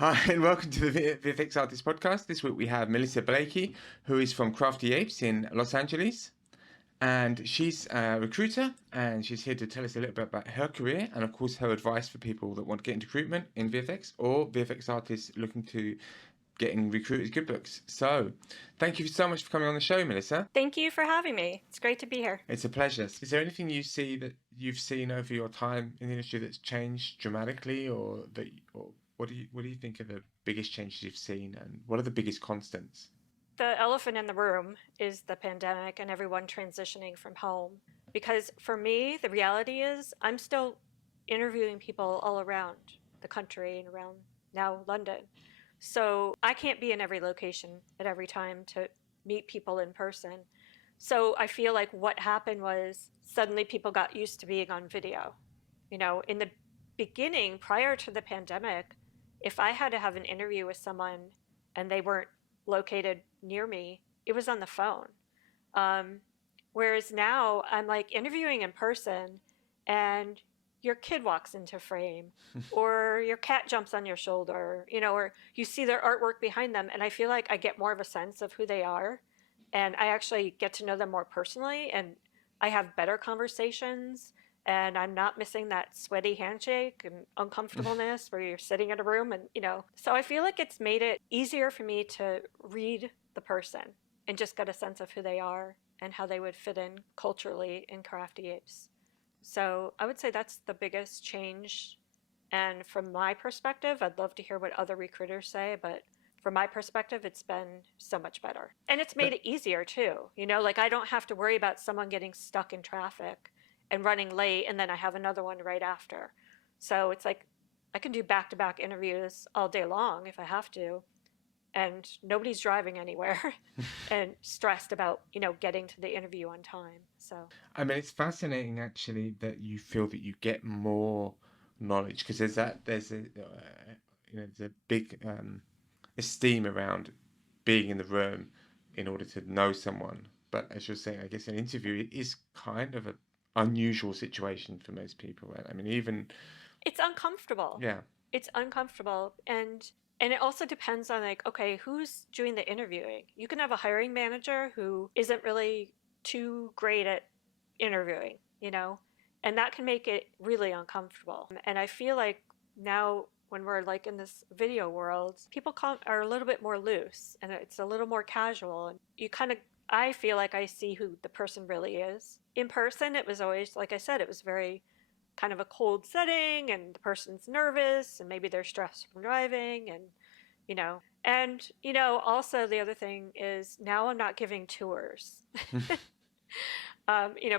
Hi, and welcome to the VFX Artist Podcast. This week we have Melissa Blakey, who is from Crafty Apes in Los Angeles. And she's a recruiter, and she's here to tell us a little bit about her career and, of course, her advice for people that want to get into recruitment in VFX or VFX artists looking to getting recruiters good books. So, thank you so much for coming on the show, Melissa. Thank you for having me. It's great to be here. It's a pleasure. Is there anything you see that you've seen over your time in the industry that's changed dramatically, or what do you think are the biggest changes you've seen, and what are the biggest constants? The elephant in the room is the pandemic and everyone transitioning from home. Because for me, the reality is I'm still interviewing people all around the country and around now London. So I can't be in every location at every time to meet people in person. So I feel like what happened was suddenly people got used to being on video. In the beginning, prior to the pandemic, if I had to have an interview with someone and they weren't located near me, it was on the phone. Um, Whereas now I'm like interviewing in person and your kid walks into frame or your cat jumps on your shoulder, or you see their artwork behind them. And I feel like I get more of a sense of who they are and I actually get to know them more personally and I have better conversations and I'm not missing that sweaty handshake and uncomfortableness where you're sitting in a room and. So I feel like it's made it easier for me to read the person and just get a sense of who they are and how they would fit in culturally in Crafty Apes. So I would say that's the biggest change. And from my perspective, I'd love to hear what other recruiters say, but from my perspective, it's been so much better. And it's made But it easier too. Like I don't have to worry about someone getting stuck in traffic and running late, and then I have another one right after. So it's like I can do back to back interviews all day long if I have to, and nobody's driving anywhere and stressed about, getting to the interview on time. So, I mean, it's fascinating actually that you feel that you get more knowledge because there's a big esteem around being in the room in order to know someone. But as you're saying, I guess an interview is kind of an unusual situation for most people, right? I mean, even it's uncomfortable. yeah, It's uncomfortable and it also depends on like, okay, who's doing the interviewing? You can have a hiring manager who isn't really too great at interviewing. And that can make it really uncomfortable. And I feel like now when we're like in this video world, people are a little bit more loose and it's a little more casual and you kind of I feel like I see who the person really is. In person, it was always, like I said, it was very kind of a cold setting and the person's nervous and maybe they're stressed from driving and also the other thing is now I'm not giving tours.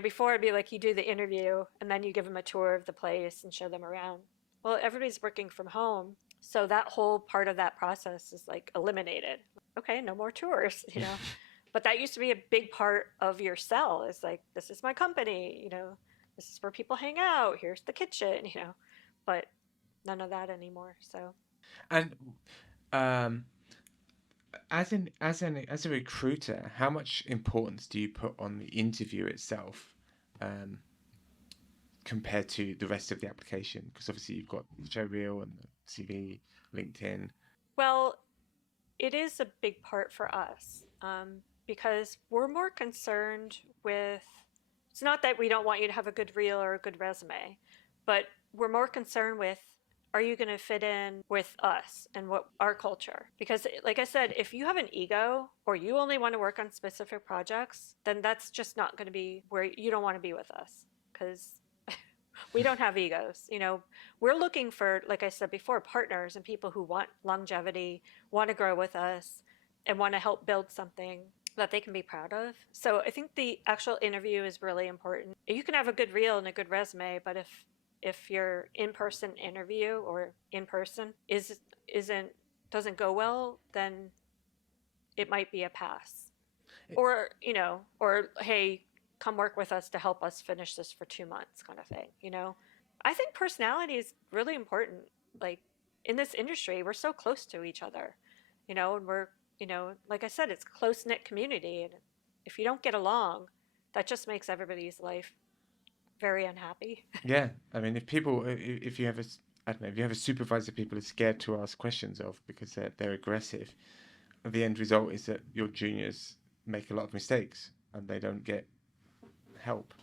Before it'd be like you do the interview and then you give them a tour of the place and show them around. Well, everybody's working from home, so that whole part of that process is like eliminated. Okay, no more tours. But that used to be a big part of your sell. Is like, this is my company. This is where people hang out. Here's the kitchen. But none of that anymore. So and um, as a recruiter, how much importance do you put on the interview itself, um, compared to the rest of the application? Because obviously you've got the show reel and the CV, LinkedIn. well, it is a big part for us because we're more concerned with. It's not that we don't want you to have a good reel or a good resume, but we're more concerned with, are you going to fit in with us and what our culture? Because, like I said, if you have an ego or you only want to work on specific projects, then that's just not going to be where you don't want to be with us because we don't have egos. We're looking for, like I said before, partners and people who want longevity, want to grow with us, and want to help build something that they can be proud of. So I think the actual interview is really important. You can have a good reel and a good resume, but if your in-person interview or in person isn't doesn't go well, then it might be a pass. Or hey, come work with us to help us finish this for 2 months kind of thing. I think personality is really important. Like in this industry, we're so close to each other, and we're, like I said, it's close knit community. And if you don't get along, that just makes everybody's life very unhappy. Yeah, I mean, if you have I don't know, if you have a supervisor people are scared to ask questions of because they're aggressive, the end result is that your juniors make a lot of mistakes and they don't get help,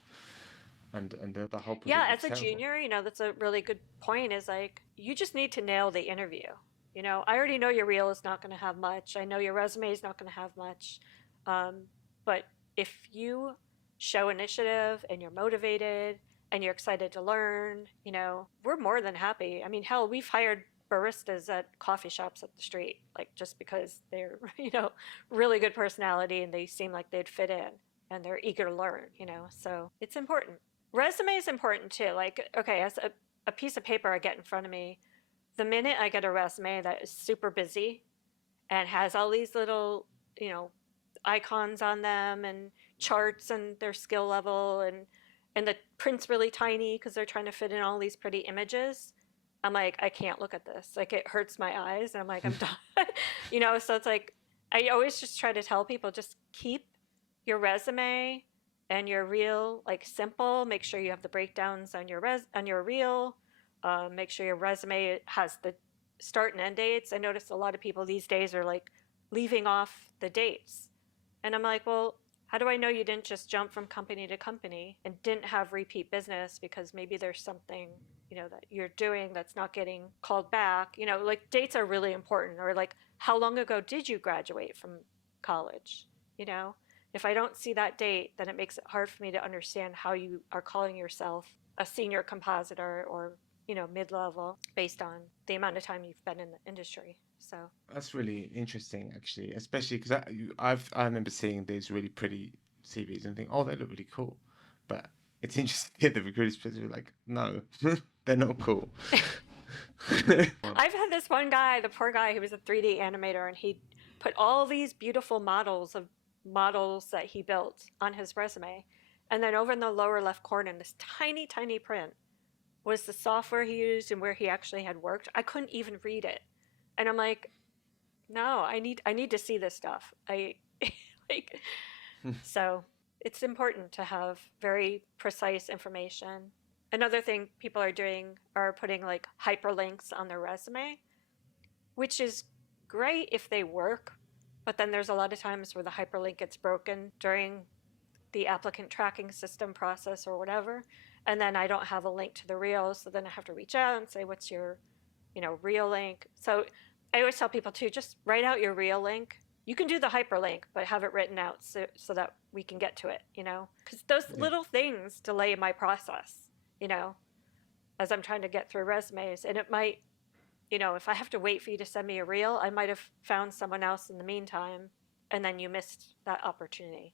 and the whole Yeah, project as looks a terrible. junior, that's a really good point is like you just need to nail the interview. I already know your reel is not going to have much. I know your resume is not going to have much. Um, but if you show initiative and you're motivated and you're excited to learn, we're more than happy. I mean, hell, we've hired baristas at coffee shops up the street, like just because they're, really good personality and they seem like they'd fit in and they're eager to learn. So it's important. Resume is important too. Like, okay, as a piece of paper I get in front of me, the minute I get a resume that is super busy and has all these little, you know, icons on them and charts and their skill level and the print's really tiny because they're trying to fit in all these pretty images. I'm like, I can't look at this. Like it hurts my eyes and I'm like, I'm done. So it's like I always just try to tell people just keep your resume and your reel like simple. Make sure you have the breakdowns on your reel. Make sure your resume has the start and end dates. I notice a lot of people these days are like leaving off the dates, and I'm like, well, how do I know you didn't just jump from company to company and didn't have repeat business because maybe there's something that you're doing that's not getting called back. Like dates are really important, or like how long ago did you graduate from college? You know, if I don't see that date, then it makes it hard for me to understand how you are calling yourself a senior compositor or, mid level based on the amount of time you've been in the industry. So, That's really interesting, actually, especially because I remember seeing these really pretty CVs and think, oh, they look really cool, but it's interesting to hear the recruiters specifically like, no, they're not cool. I've had this one guy, the poor guy, who was a 3D animator, and he put all these beautiful models of models that he built on his resume. And then over in the lower left corner, in this tiny, tiny print, was the software he used and where he actually had worked. I couldn't even read it. And I'm like, no, I need to see this stuff. I like so it's important to have very precise information. Another thing people are doing are putting like hyperlinks on their resume, which is great if they work, but then there's a lot of times where the hyperlink gets broken during the applicant tracking system process or whatever. And then I don't have a link to the reel. So then I have to reach out and say, what's your, reel link? So I always tell people to just write out your reel link. You can do the hyperlink, but have it written out so that we can get to it, because those Yeah. little things delay my process, you know, as I'm trying to get through resumes. And it might, if I have to wait for you to send me a reel, I might have found someone else in the meantime, and then you missed that opportunity.